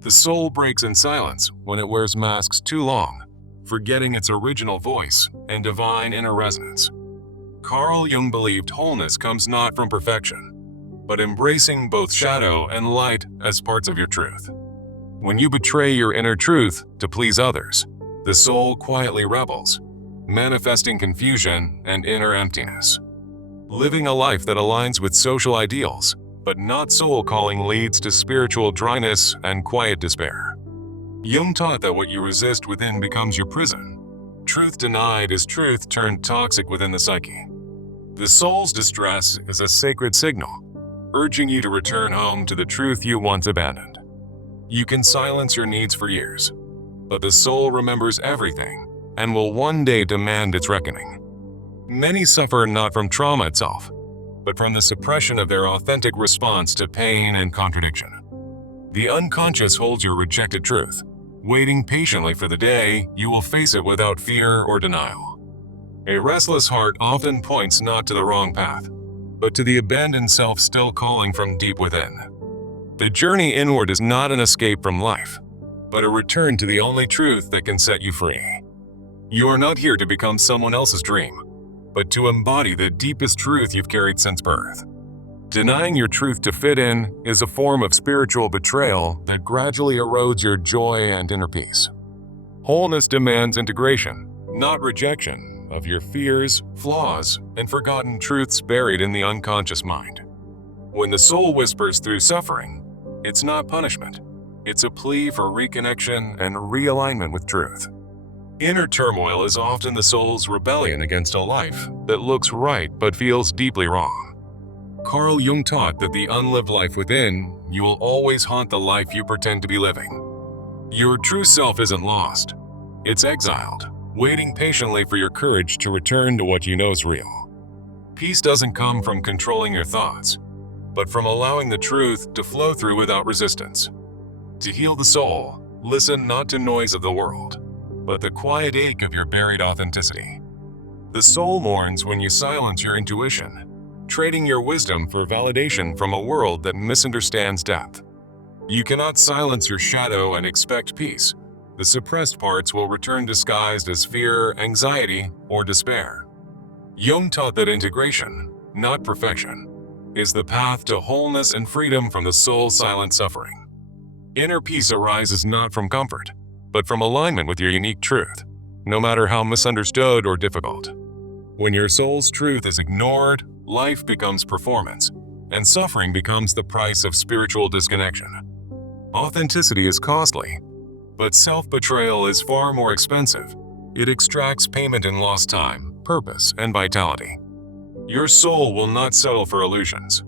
The soul breaks in silence when it wears masks too long, forgetting its original voice and divine inner resonance. Carl Jung believed wholeness comes not from perfection, but embracing both shadow and light as parts of your truth. When you betray your inner truth to please others, the soul quietly rebels, manifesting confusion and inner emptiness. Living a life that aligns with social ideals, but not soul calling, leads to spiritual dryness and quiet despair. Jung taught that what you resist within becomes your prison. Truth denied is truth turned toxic within the psyche. The soul's distress is a sacred signal, urging you to return home to the truth you once abandoned. You can silence your needs for years, but the soul remembers everything and will one day demand its reckoning. Many suffer not from trauma itself, but from the suppression of their authentic response to pain and contradiction. The unconscious holds your rejected truth, waiting patiently for the day you will face it without fear or denial. A restless heart often points not to the wrong path, but to the abandoned self still calling from deep within. The journey inward is not an escape from life, but a return to the only truth that can set you free. You are not here to become someone else's dream, but to embody the deepest truth you've carried since birth. Denying your truth to fit in is a form of spiritual betrayal that gradually erodes your joy and inner peace. Wholeness demands integration, not rejection, of your fears, flaws, and forgotten truths buried in the unconscious mind. When the soul whispers through suffering, it's not punishment. It's a plea for reconnection and realignment with truth. Inner turmoil is often the soul's rebellion against a life that looks right but feels deeply wrong. Carl Jung taught that the unlived life within you will always haunt the life you pretend to be living. Your true self isn't lost. It's exiled, waiting patiently for your courage to return to what you know is real. Peace doesn't come from controlling your thoughts, but from allowing the truth to flow through without resistance. To heal the soul, listen not to noise of the world, but the quiet ache of your buried authenticity. The soul mourns when you silence your intuition, trading your wisdom for validation from a world that misunderstands depth. You cannot silence your shadow and expect peace. The suppressed parts will return disguised as fear, anxiety, or despair. Jung taught that integration, not perfection, is the path to wholeness and freedom from the soul's silent suffering. Inner peace arises not from comfort, but from alignment with your unique truth, no matter how misunderstood or difficult. When your soul's truth is ignored, life becomes performance, and suffering becomes the price of spiritual disconnection. Authenticity is costly, but self-betrayal is far more expensive. It extracts payment in lost time, purpose, and vitality. Your soul will not settle for illusions.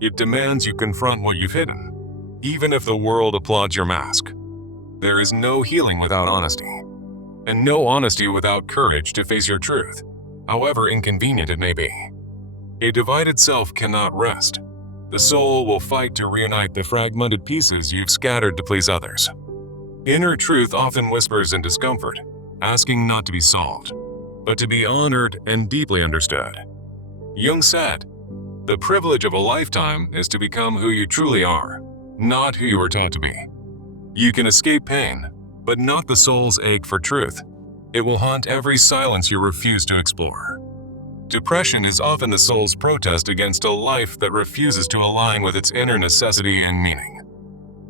It demands you confront what you've hidden, even if the world applauds your mask. There is no healing without honesty, and no honesty without courage to face your truth, however inconvenient it may be. A divided self cannot rest. The soul will fight to reunite the fragmented pieces you've scattered to please others. Inner truth often whispers in discomfort, asking not to be solved, but to be honored and deeply understood. Jung said, "The privilege of a lifetime is to become who you truly are, not who you were taught to be." You can escape pain, but not the soul's ache for truth. It will haunt every silence you refuse to explore. Depression is often the soul's protest against a life that refuses to align with its inner necessity and meaning.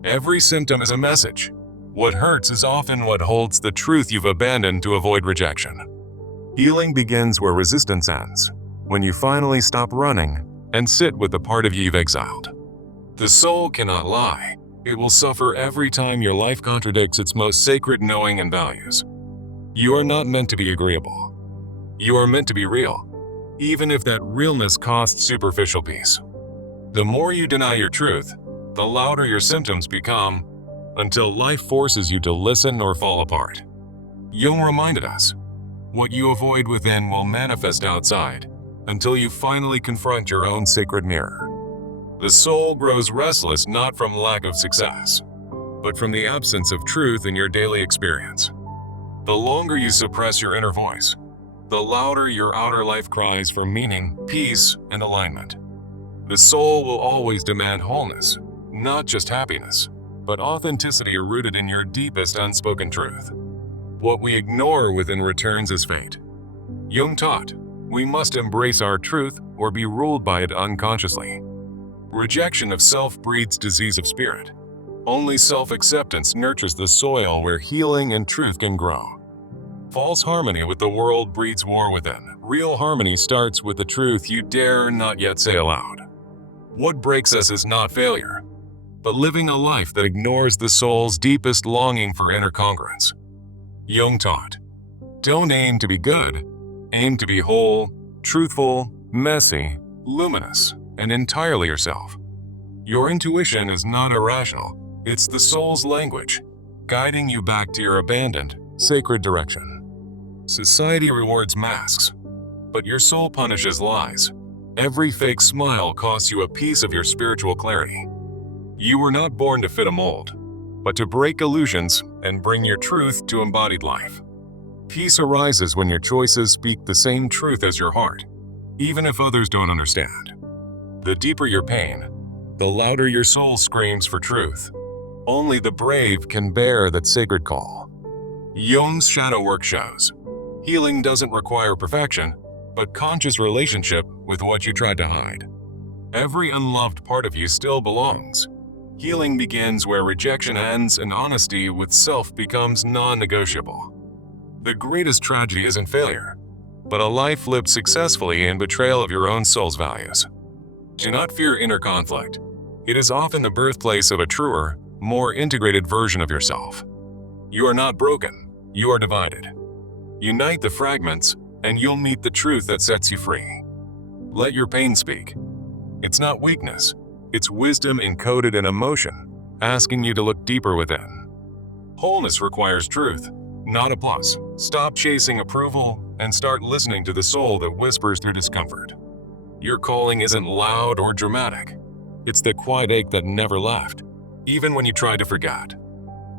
Every symptom is a message. What hurts is often what holds the truth you've abandoned to avoid rejection. Healing begins where resistance ends, when you finally stop running and sit with the part of you you've exiled. The soul cannot lie. It will suffer every time your life contradicts its most sacred knowing and values. You are not meant to be agreeable. You are meant to be real, even if that realness costs superficial peace. The more you deny your truth, the louder your symptoms become, until life forces you to listen or fall apart. Jung reminded us, what you avoid within will manifest outside, until you finally confront your own sacred mirror. The soul grows restless not from lack of success, but from the absence of truth in your daily experience. The longer you suppress your inner voice, the louder your outer life cries for meaning, peace, and alignment. The soul will always demand wholeness, not just happiness, but authenticity rooted in your deepest unspoken truth. What we ignore within returns as fate. Jung taught, we must embrace our truth or be ruled by it unconsciously. Rejection of self breeds disease of spirit. Only self-acceptance nurtures the soil where healing and truth can grow. False harmony with the world breeds war within. Real harmony starts with the truth you dare not yet say aloud. What breaks us is not failure, but living a life that ignores the soul's deepest longing for inner congruence. Jung taught, don't aim to be good, aim to be whole, truthful, messy, luminous, and entirely yourself. Your intuition is not irrational, it's the soul's language, guiding you back to your abandoned, sacred direction. Society rewards masks, but your soul punishes lies. Every fake smile costs you a piece of your spiritual clarity. You were not born to fit a mold, but to break illusions and bring your truth to embodied life. Peace arises when your choices speak the same truth as your heart, even if others don't understand. The deeper your pain, the louder your soul screams for truth. Only the brave can bear that sacred call. Jung's shadow work shows, healing doesn't require perfection, but conscious relationship with what you tried to hide. Every unloved part of you still belongs. Healing begins where rejection ends and honesty with self becomes non-negotiable. The greatest tragedy isn't failure, but a life lived successfully in betrayal of your own soul's values. Do not fear inner conflict. It is often the birthplace of a truer, more integrated version of yourself. You are not broken, you are divided. Unite the fragments, and you'll meet the truth that sets you free. Let your pain speak. It's not weakness, it's wisdom encoded in emotion, asking you to look deeper within. Wholeness requires truth, not applause. Stop chasing approval and start listening to the soul that whispers through discomfort. Your calling isn't loud or dramatic. It's the quiet ache that never left, even when you try to forget.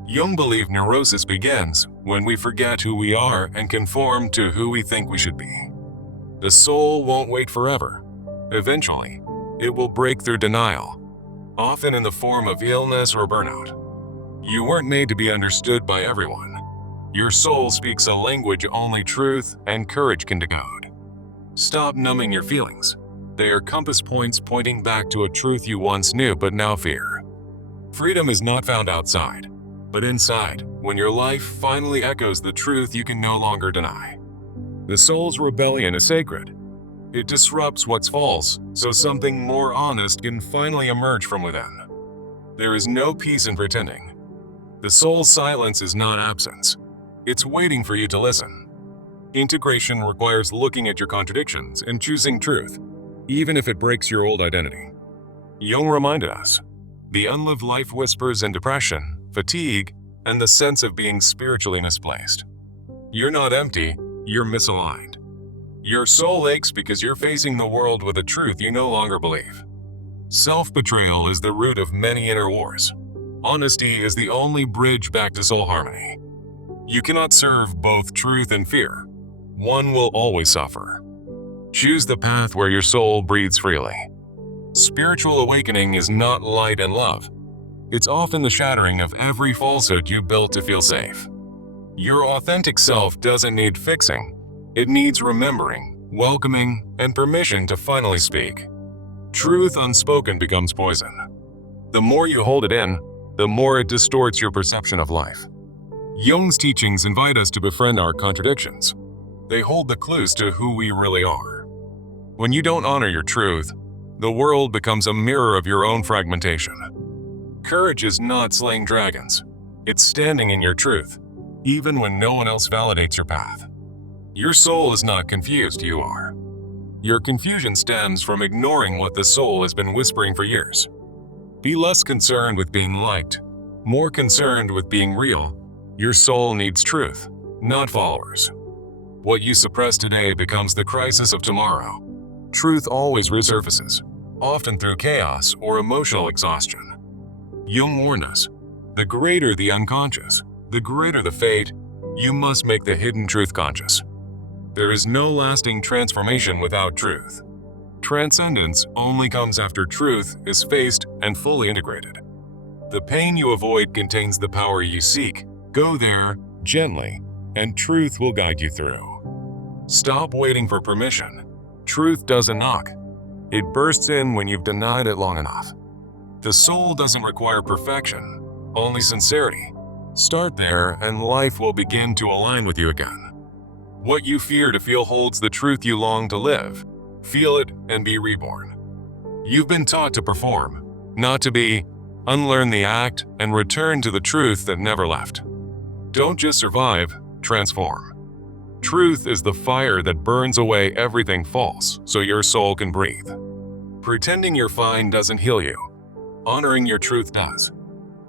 Jung believed neurosis begins when we forget who we are and conform to who we think we should be. The soul won't wait forever. Eventually, it will break through denial, often in the form of illness or burnout. You weren't made to be understood by everyone. Your soul speaks a language only truth and courage can decode. Stop numbing your feelings. They are compass points pointing back to a truth you once knew but now fear. Freedom is not found outside, but inside, when your life finally echoes the truth you can no longer deny. The soul's rebellion is sacred. It disrupts what's false, so something more honest can finally emerge from within. There is no peace in pretending. The soul's silence is not absence. It's waiting for you to listen. Integration requires looking at your contradictions and choosing truth, even if it breaks your old identity. Jung reminded us, the unlived life whispers in depression, fatigue, and the sense of being spiritually misplaced. You're not empty, you're misaligned. Your soul aches because you're facing the world with a truth you no longer believe. Self-betrayal is the root of many inner wars. Honesty is the only bridge back to soul harmony. You cannot serve both truth and fear. One will always suffer. Choose the path where your soul breathes freely. Spiritual awakening is not light and love. It's often the shattering of every falsehood you built to feel safe. Your authentic self doesn't need fixing. It needs remembering, welcoming, and permission to finally speak. Truth unspoken becomes poison. The more you hold it in, the more it distorts your perception of life. Jung's teachings invite us to befriend our contradictions. They hold the clues to who we really are. When you don't honor your truth, the world becomes a mirror of your own fragmentation. Courage is not slaying dragons. It's standing in your truth, even when no one else validates your path. Your soul is not confused, you are. Your confusion stems from ignoring what the soul has been whispering for years. Be less concerned with being liked, more concerned with being real. Your soul needs truth, not followers. What you suppress today becomes the crisis of tomorrow. Truth always resurfaces, often through chaos or emotional exhaustion. Jung warned us, the greater the unconscious, the greater the fate, you must make the hidden truth conscious. There is no lasting transformation without truth. Transcendence only comes after truth is faced and fully integrated. The pain you avoid contains the power you seek. Go there, gently, and truth will guide you through. Stop waiting for permission. Truth doesn't knock. It bursts in when you've denied it long enough. The soul doesn't require perfection, only sincerity. Start there and life will begin to align with you again. What you fear to feel holds the truth you long to live. Feel it and be reborn. You've been taught to perform, not to be. Unlearn the act and return to the truth that never left. Don't just survive, transform. Truth is the fire that burns away everything false so your soul can breathe. Pretending you're fine doesn't heal you. Honoring your truth does,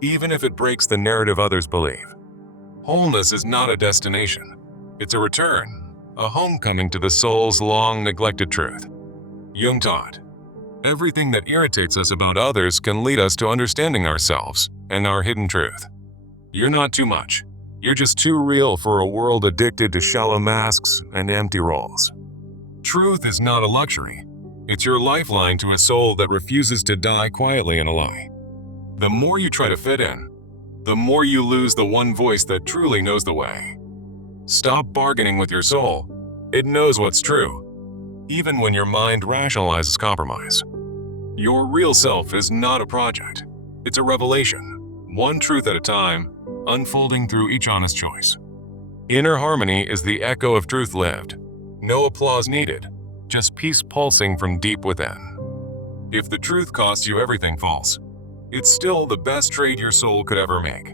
even if it breaks the narrative others believe. Wholeness is not a destination. It's a return, a homecoming to the soul's long-neglected truth. Jung taught, everything that irritates us about others can lead us to understanding ourselves and our hidden truth. You're not too much. You're just too real for a world addicted to shallow masks and empty roles. Truth is not a luxury. It's your lifeline to a soul that refuses to die quietly in a lie. The more you try to fit in, the more you lose the one voice that truly knows the way. Stop bargaining with your soul. It knows what's true, even when your mind rationalizes compromise. Your real self is not a project. It's a revelation, one truth at a time, unfolding through each honest choice. Inner harmony is the echo of truth lived. No applause needed, just peace pulsing from deep within. If the truth costs you everything false, it's still the best trade your soul could ever make.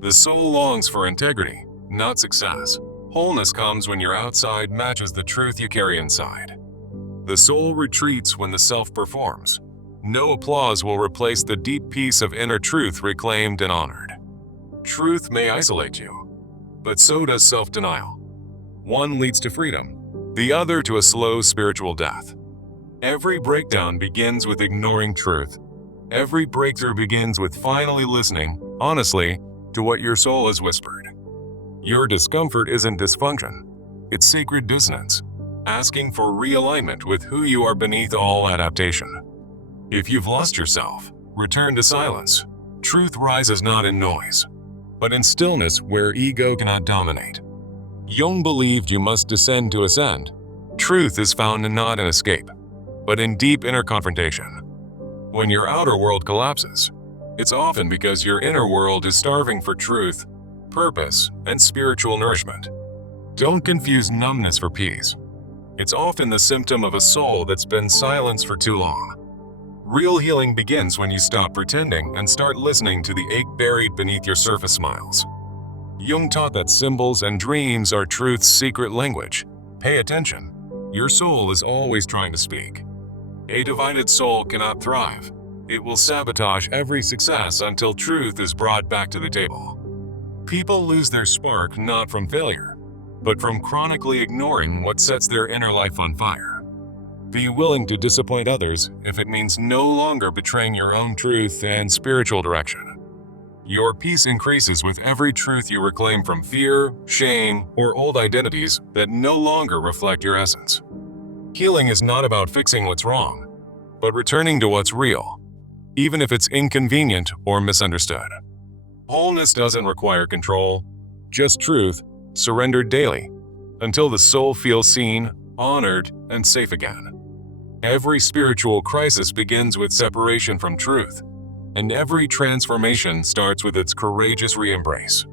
The soul longs for integrity, not success. Wholeness comes when your outside matches the truth you carry inside. The soul retreats when the self performs. No applause will replace the deep peace of inner truth reclaimed and honored. Truth may isolate you, but so does self-denial. One leads to freedom, the other to a slow spiritual death. Every breakdown begins with ignoring truth. Every breakthrough begins with finally listening, honestly, to what your soul has whispered. Your discomfort isn't dysfunction. It's sacred dissonance, asking for realignment with who you are beneath all adaptation. If you've lost yourself, return to silence. Truth rises not in noise, but in stillness where ego cannot dominate. Jung believed you must descend to ascend. Truth is found not in escape, but in deep inner confrontation. When your outer world collapses, it's often because your inner world is starving for truth, purpose, and spiritual nourishment. Don't confuse numbness for peace. It's often the symptom of a soul that's been silenced for too long. Real healing begins when you stop pretending and start listening to the ache buried beneath your surface smiles. Jung taught that symbols and dreams are truth's secret language. Pay attention. Your soul is always trying to speak. A divided soul cannot thrive. It will sabotage every success until truth is brought back to the table. People lose their spark not from failure, but from chronically ignoring what sets their inner life on fire. Be willing to disappoint others if it means no longer betraying your own truth and spiritual direction. Your peace increases with every truth you reclaim from fear, shame, or old identities that no longer reflect your essence. Healing is not about fixing what's wrong, but returning to what's real, even if it's inconvenient or misunderstood. Wholeness doesn't require control, just truth, surrendered daily, until the soul feels seen, honored, and safe again. Every spiritual crisis begins with separation from truth, and every transformation starts with its courageous re-embrace.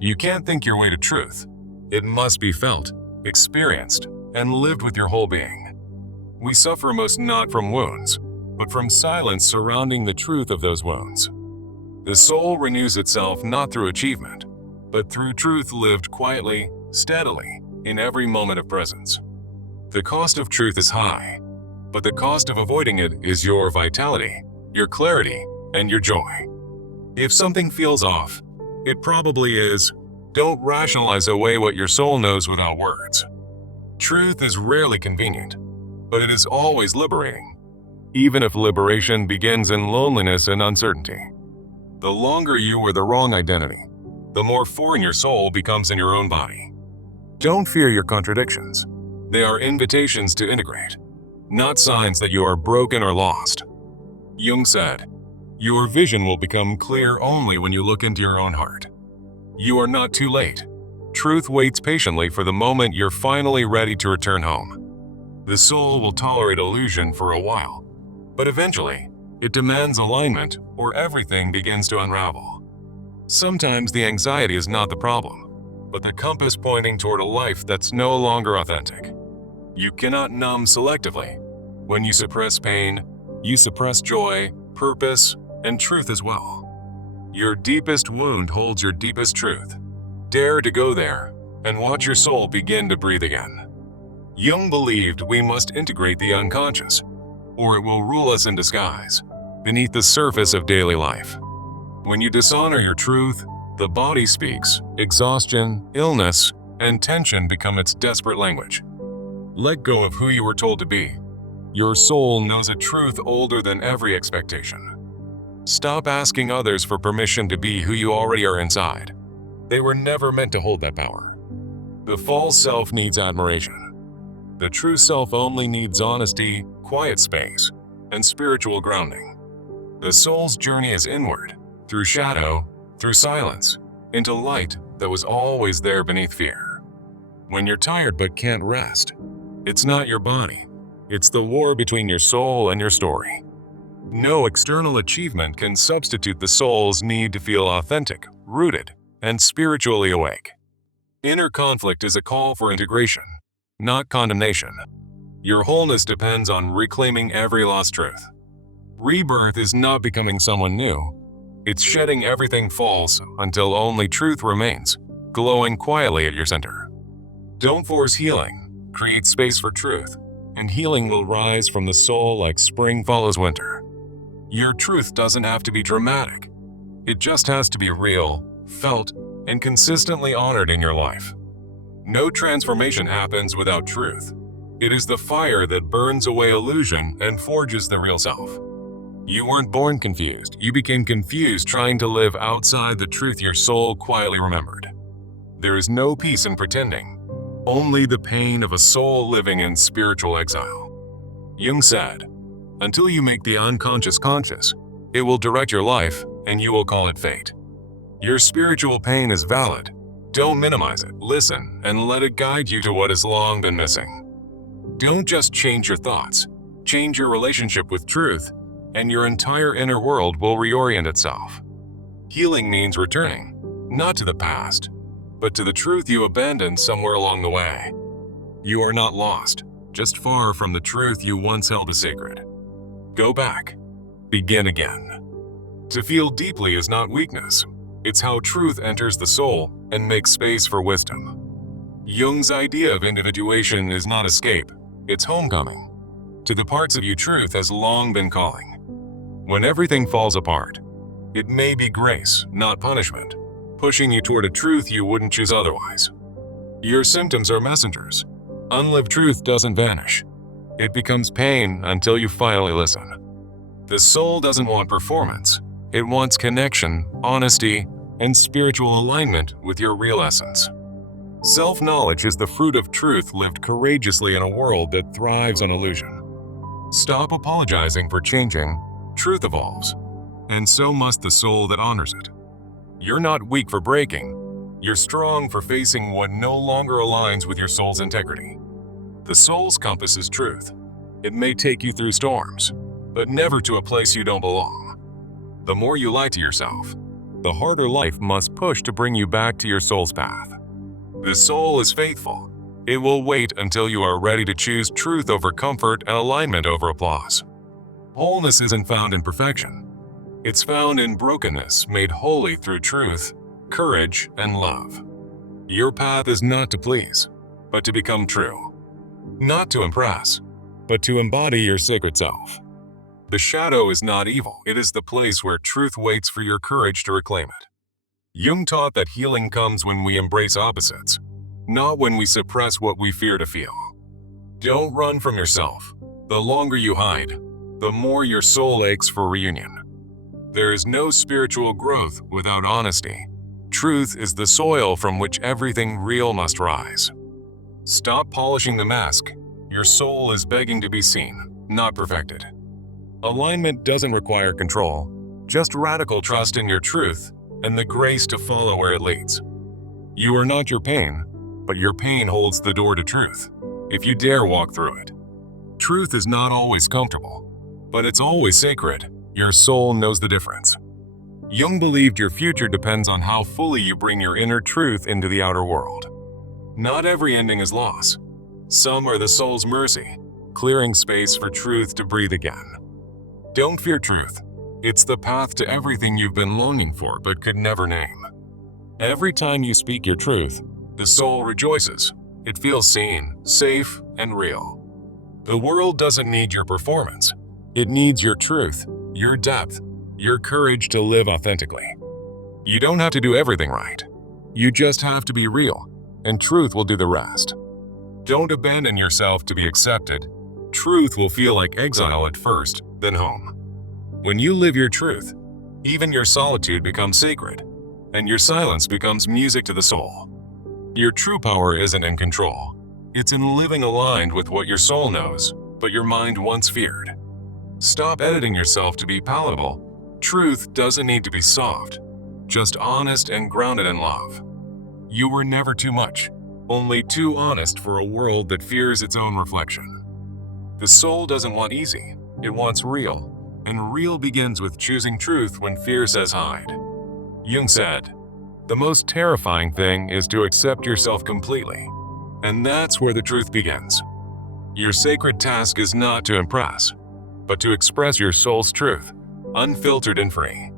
You can't think your way to truth. It must be felt, experienced, and lived with your whole being. We suffer most not from wounds, but from silence surrounding the truth of those wounds. The soul renews itself not through achievement, but through truth lived quietly, steadily, in every moment of presence. The cost of truth is high, but the cost of avoiding it is your vitality, your clarity, and your joy. If something feels off, it probably is. Don't rationalize away what your soul knows without words. Truth is rarely convenient, but it is always liberating, even if liberation begins in loneliness and uncertainty. The longer you wear the wrong identity, the more foreign your soul becomes in your own body. Don't fear your contradictions. They are invitations to integrate, not signs that you are broken or lost. Jung said, Your vision will become clear only when you look into your own heart. You are not too late. Truth waits patiently for the moment you're finally ready to return home. The soul will tolerate illusion for a while, but eventually, it demands alignment or everything begins to unravel. Sometimes the anxiety is not the problem, but the compass pointing toward a life that's no longer authentic. You cannot numb selectively. When you suppress pain, you suppress joy, purpose, and truth as well. Your deepest wound holds your deepest truth. Dare to go there and watch your soul begin to breathe again. Jung believed we must integrate the unconscious, or it will rule us in disguise, beneath the surface of daily life. When you dishonor your truth, the body speaks. Exhaustion, illness, and tension become its desperate language. Let go of who you were told to be. Your soul knows a truth older than every expectation. Stop asking others for permission to be who you already are inside. They were never meant to hold that power. The false self needs admiration. The true self only needs honesty, quiet space, and spiritual grounding. The soul's journey is inward, through shadow, through silence, into light that was always there beneath fear. When you're tired but can't rest, it's not your body. It's the war between your soul and your story. No external achievement can substitute the soul's need to feel authentic, rooted, and spiritually awake. Inner conflict is a call for integration, not condemnation. Your wholeness depends on reclaiming every lost truth. Rebirth is not becoming someone new. It's shedding everything false until only truth remains, glowing quietly at your center. Don't force healing. Create space for truth, and healing will rise from the soul like spring follows winter. Your truth doesn't have to be dramatic. It just has to be real, felt, and consistently honored in your life. No transformation happens without truth. It is the fire that burns away illusion and forges the real self. You weren't born confused. You became confused trying to live outside the truth your soul quietly remembered. There is no peace in pretending, only the pain of a soul living in spiritual exile. Jung said, "Until you make the unconscious conscious, it will direct your life and you will call it fate." Your spiritual pain is valid. Don't minimize it. Listen and let it guide you to what has long been missing. Don't just change your thoughts. Change your relationship with truth, and your entire inner world will reorient itself. Healing means returning, not to the past, but to the truth you abandoned somewhere along the way. You are not lost, just far from the truth you once held as sacred. Go back. Begin again. To feel deeply is not weakness. It's how truth enters the soul and makes space for wisdom. Jung's idea of individuation is not escape, it's homecoming. To the parts of you truth has long been calling. When everything falls apart, it may be grace, not punishment, pushing you toward a truth you wouldn't choose otherwise. Your symptoms are messengers. Unlived truth doesn't vanish. It becomes pain until you finally listen. The soul doesn't want performance. It wants connection, honesty, and spiritual alignment with your real essence. Self-knowledge is the fruit of truth lived courageously in a world that thrives on illusion. Stop apologizing for changing. Truth evolves, and so must the soul that honors it. You're not weak for breaking. You're strong for facing what no longer aligns with your soul's integrity. The soul's compass is truth. It may take you through storms, but never to a place you don't belong. The more you lie to yourself, the harder life must push to bring you back to your soul's path. The soul is faithful. It will wait until you are ready to choose truth over comfort and alignment over applause. Wholeness isn't found in perfection. It's found in brokenness made holy through truth, courage, and love. Your path is not to please, but to become true. Not to impress, but to embody your sacred self. The shadow is not evil. It is the place where truth waits for your courage to reclaim it. Jung taught that healing comes when we embrace opposites, not when we suppress what we fear to feel. Don't run from yourself. The longer you hide, the more your soul aches for reunion. There is no spiritual growth without honesty. Truth is the soil from which everything real must rise. Stop polishing the mask. Your soul is begging to be seen, not perfected. Alignment doesn't require control. just radical trust in your truth and the grace to follow where it leads. You are not your pain, but your pain holds the door to truth, if you dare walk through it. Truth is not always comfortable, but it's always sacred. Your soul knows the difference. Jung believed your future depends on how fully you bring your inner truth into the outer world. Not every ending is loss. Some are the soul's mercy, clearing space for truth to breathe again. Don't fear truth. It's the path to everything you've been longing for but could never name. Every time you speak your truth, the soul rejoices. It feels seen, safe, and real. The world doesn't need your performance. It needs your truth, your depth, your courage to live authentically. You don't have to do everything right. You just have to be real, and truth will do the rest. Don't abandon yourself to be accepted. Truth will feel like exile at first, then home. When you live your truth, even your solitude becomes sacred, and your silence becomes music to the soul. Your true power isn't in control. It's in living aligned with what your soul knows, but your mind once feared. Stop editing yourself to be palatable. Truth doesn't need to be soft, just honest and grounded in love. You were never too much, only too honest for a world that fears its own reflection. The soul doesn't want easy, it wants real. And real begins with choosing truth when fear says hide. Jung said, "The most terrifying thing is to accept yourself completely. And that's where the truth begins." Your sacred task is not to impress, but to express your soul's truth, unfiltered and free.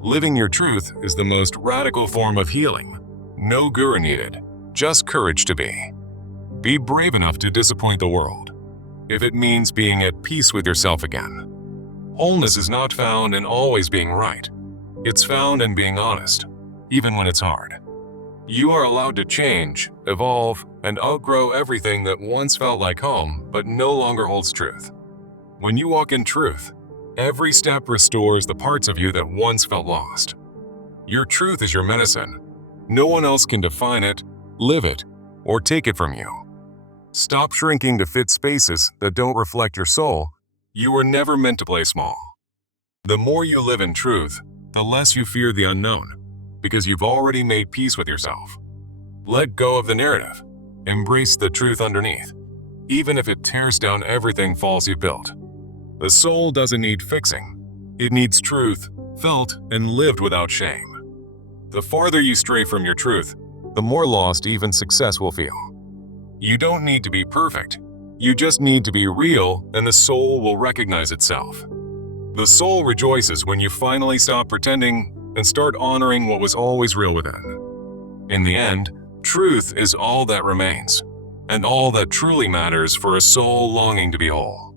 Living your truth is the most radical form of healing. No guru needed, just courage to be. Be brave enough to disappoint the world, if it means being at peace with yourself again. Wholeness is not found in always being right. It's found in being honest, even when it's hard. You are allowed to change, evolve, and outgrow everything that once felt like home but no longer holds truth. When you walk in truth, every step restores the parts of you that once felt lost. Your truth is your medicine. No one else can define it, live it, or take it from you. Stop shrinking to fit spaces that don't reflect your soul. You were never meant to play small. The more you live in truth, the less you fear the unknown, because you've already made peace with yourself. Let go of the narrative. Embrace the truth underneath, even if it tears down everything false you built. The soul doesn't need fixing. It needs truth, felt and lived without shame. The farther you stray from your truth, the more lost even success will feel. You don't need to be perfect. You just need to be real, and the soul will recognize itself. The soul rejoices when you finally stop pretending and start honoring what was always real within. In the end, truth is all that remains, and all that truly matters for a soul longing to be whole.